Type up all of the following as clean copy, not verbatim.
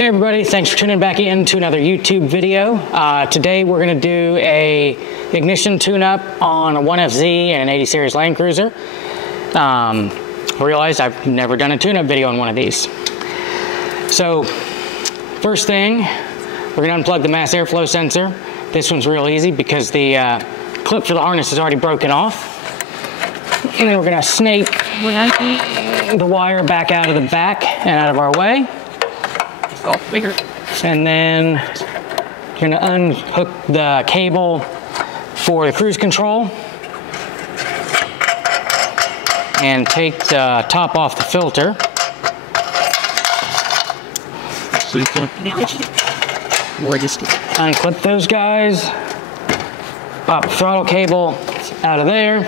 Hey everybody, thanks for tuning back in to another YouTube video. Today we're going to do a ignition tune-up on a 1FZ and an 80 series Land Cruiser. Realized I've never done a tune-up video on one of these. So first thing, we're going to unplug the mass airflow sensor. This one's real easy because the clip for the harness is already broken off. And then we're going to snake the wire back out of the back and out of our way. And then you're going to unhook the cable for the cruise control and take the top off the filter. Unclip those guys, pop the throttle cable out of there.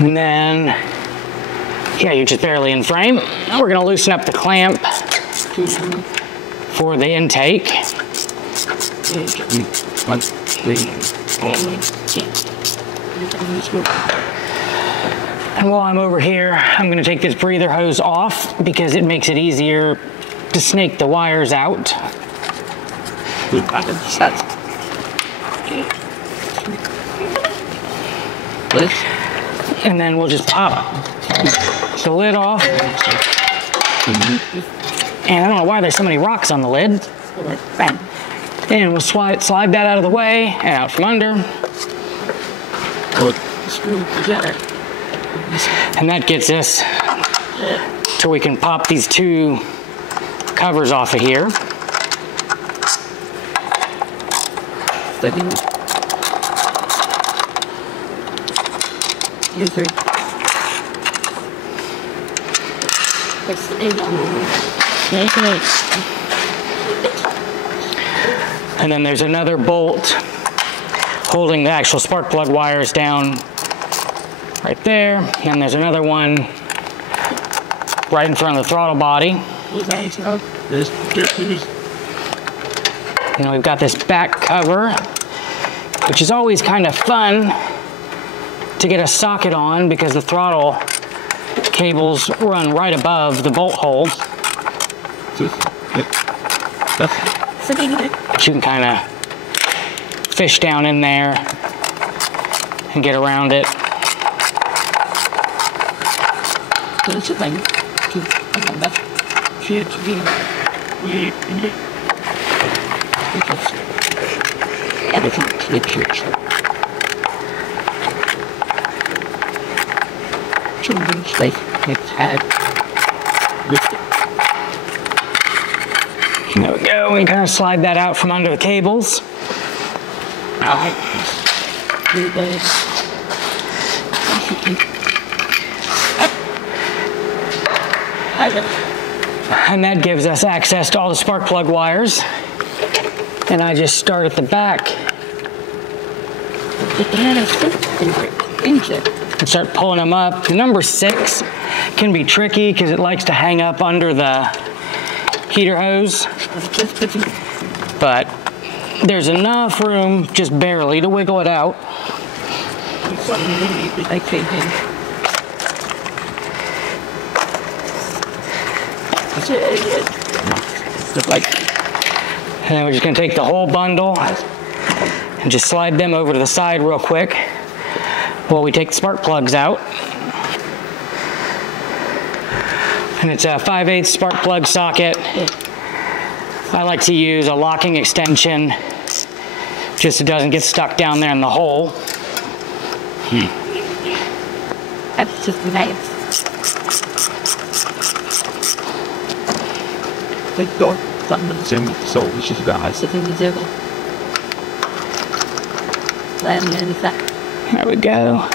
And then, yeah, you're just barely in frame. Now we're gonna loosen up the clamp for the intake. And while I'm over here, I'm gonna take this breather hose off because it makes it easier to snake the wires out. And then we'll just pop the lid off. And I don't know why there's so many rocks on the lid. And we'll slide that out of the way and out from under. And that gets us till we can pop these two covers off of here. And then there's another bolt holding the actual spark plug wires down right there. And there's another one right in front of the throttle body. You know, we've got this back cover, which is always kind of fun to get a socket on because the throttle cables run right above the bolt hole. But you can kind of fish down in there and get around it. There we go, we kind of slide that out from under the cables. And that gives us access to all the spark plug wires. And I just start at the back and start pulling them up. The number 6 can be tricky because it likes to hang up under the heater hose, but there's enough room, just barely, to wiggle it out. And then we're just going to take the whole bundle and just slide them over to the side real quick while we take the spark plugs out. And it's a 5/8 spark plug socket. I like to use a locking extension just so it doesn't get stuck down there in the hole. That's just nice. There we go.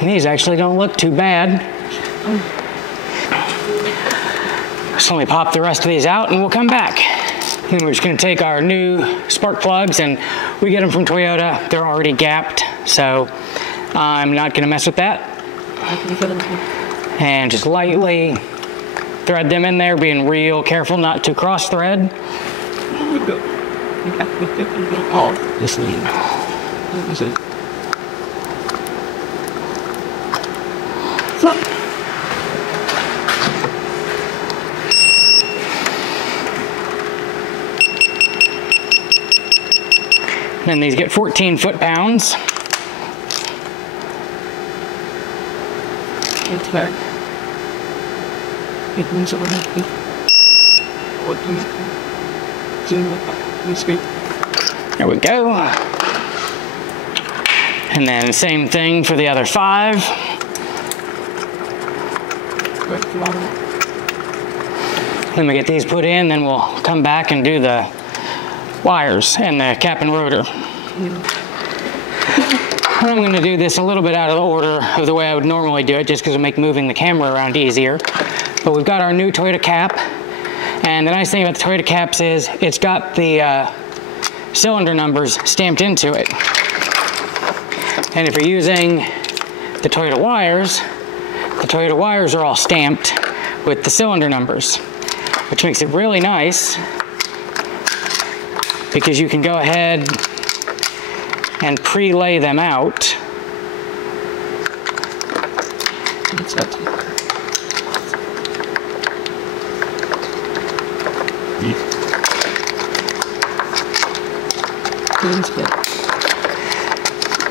And these actually don't look too bad. So let me pop the rest of these out and we'll come back. And then we're just going to take our new spark plugs, and we get them from Toyota. They're already gapped, so I'm not going to mess with that. And just lightly thread them in there, being real careful not to cross thread. Then these get 14 foot-pounds. It's very. It means over here. There we go. And then same thing for the other 5. Then we get these put in, then we'll come back and do the wires and the cap and rotor. And I'm going to do this a little bit out of the order of the way I would normally do it, just because it'll make moving the camera around easier. But we've got our new Toyota cap, and the nice thing about the Toyota caps is it's got the cylinder numbers stamped into it. And if you're using the Toyota wires are all stamped with the cylinder numbers, which makes it really nice because you can go ahead and pre-lay them out.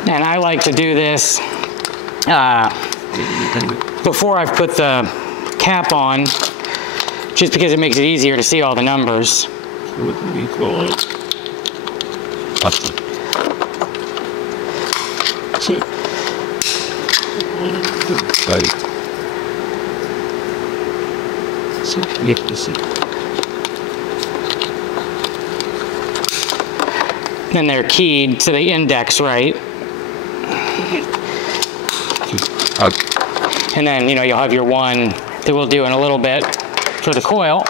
And I like to do this before I've put the cap on, just because it makes it easier to see all the numbers. Then they're keyed to the index, right? And then, you know, you'll have your one that we'll do in a little bit for the coil.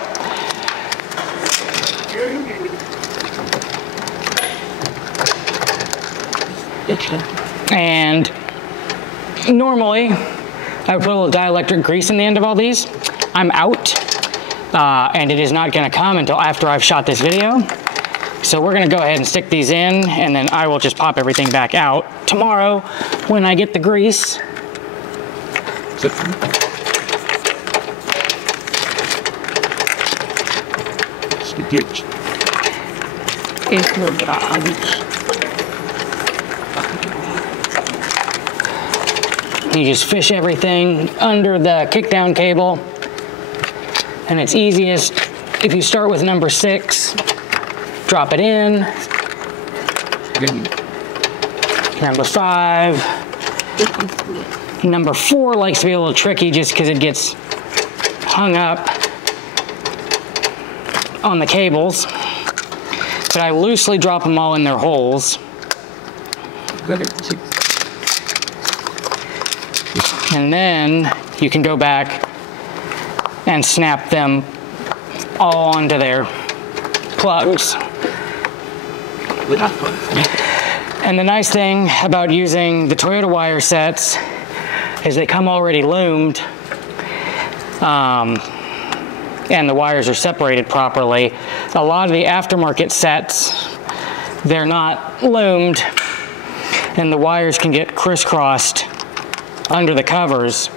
And normally, I would put a little dielectric grease in the end of all these. I'm out, and it is not going to come until after I've shot this video. So we're going to go ahead and stick these in, and then I will just pop everything back out tomorrow when I get the grease. You just fish everything under the kickdown cable, and it's easiest if you start with number 6, drop it in, number 5, number 4 likes to be a little tricky just because it gets hung up on the cables, but I loosely drop them all in their holes. And then you can go back and snap them all onto their plugs. And the nice thing about using the Toyota wire sets is they come already loomed, and the wires are separated properly. A lot of the aftermarket sets, they're not loomed, and the wires can get crisscrossed under the covers,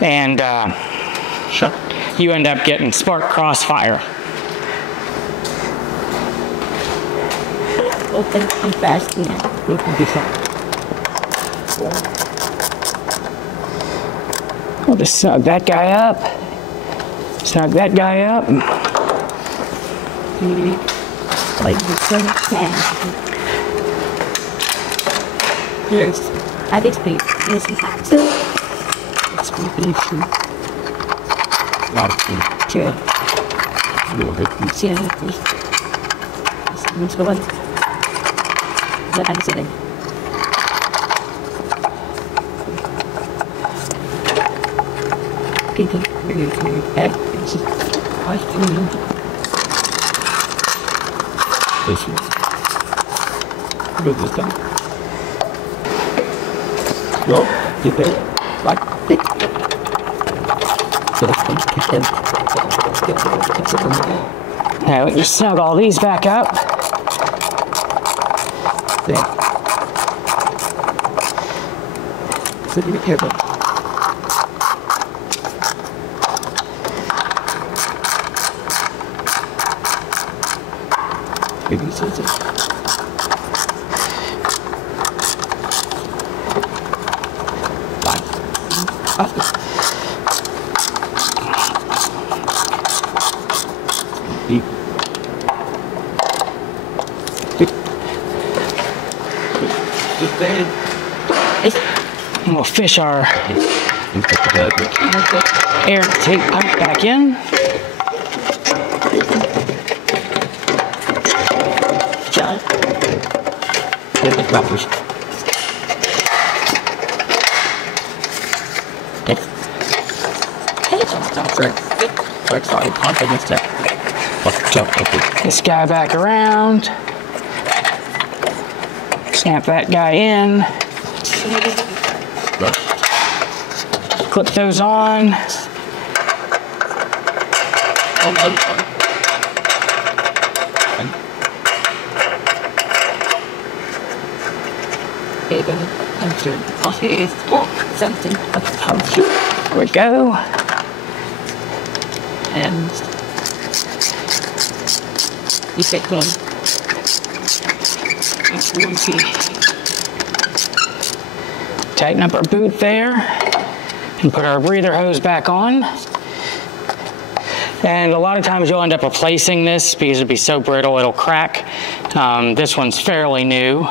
and you end up getting spark crossfire. Open and fast now. We'll just snug that guy up. Snug that guy up. Like the sun fast. Yes. I did speak. Yes, in fact. It's pretty true. Sure. Sure. Let's go on. That I'm sitting. People. Good this time. Go, get there. Like it. Now we just snug all these back up. There. So be careful. And we'll fish our air intake pipe back in. John. This guy back around. Snap that guy in. Clip those on. There we go. And you get going. Tighten up our boot there and put our breather hose back on. And a lot of times you'll end up replacing this because it'll be so brittle it'll crack. This one's fairly new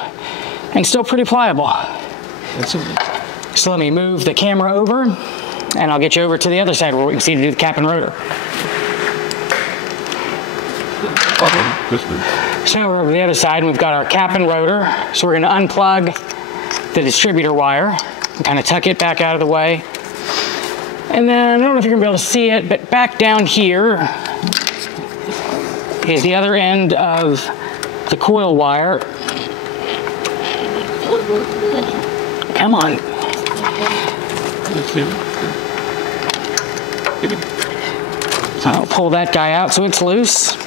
and still pretty pliable. So let me move the camera over and I'll get you over to the other side where we can see to do the cap and rotor. So now we're over the other side and we've got our cap and rotor. So we're going to unplug the distributor wire and kind of tuck it back out of the way. And then, I don't know if you're going to be able to see it, but back down here is the other end of the coil wire. Come on. So I'll pull that guy out so it's loose.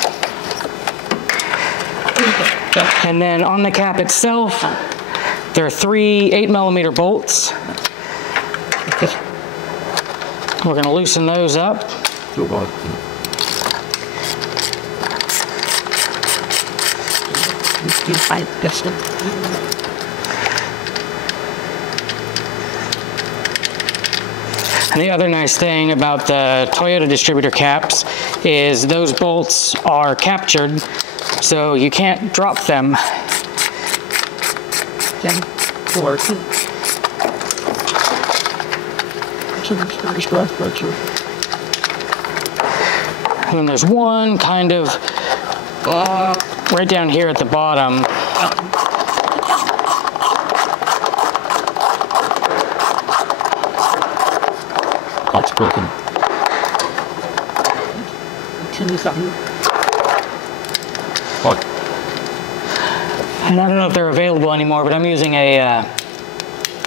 And then on the cap itself, there are 3 8mm bolts. We're going to loosen those up. And the other nice thing about the Toyota distributor caps is those bolts are captured, so you can't drop them. And then there's one kind of right down here at the bottom. That's broken. And I don't know if they're available anymore, but I'm using a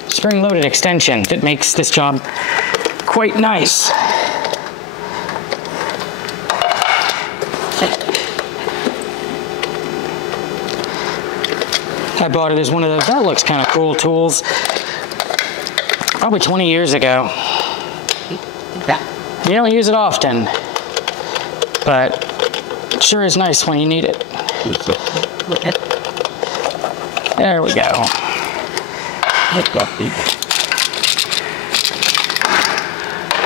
spring-loaded extension that makes this job quite nice. I bought it as one of those, that looks kind of cool tools, probably 20 years ago. You don't use it often, but it sure is nice when you need it. There we go.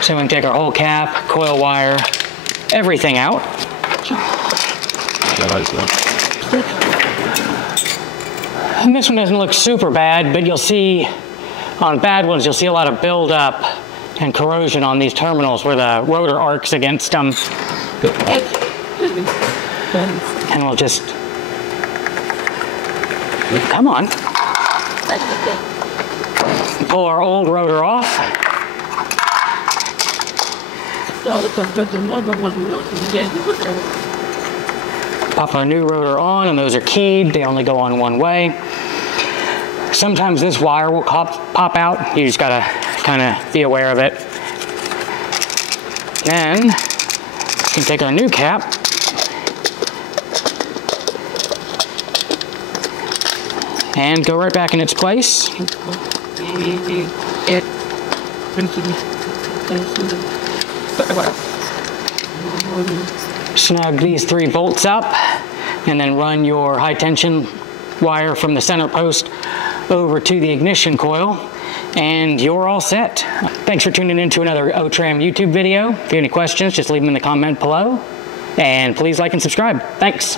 So we can take our whole cap, coil wire, everything out. And this one doesn't look super bad, but you'll see on bad ones, you'll see a lot of buildup and corrosion on these terminals where the rotor arcs against them. And we'll just, come on. Pull our old rotor off. Pop our new rotor on, and those are keyed. They only go on one way. Sometimes this wire will pop out. You just gotta kind of be aware of it. Then we can take our new cap and go right back in its place. Snug these 3 bolts up and then run your high tension wire from the center post over to the ignition coil and you're all set. Thanks for tuning in to another OTRAM YouTube video. If you have any questions, just leave them in the comment below. And please like and subscribe. Thanks.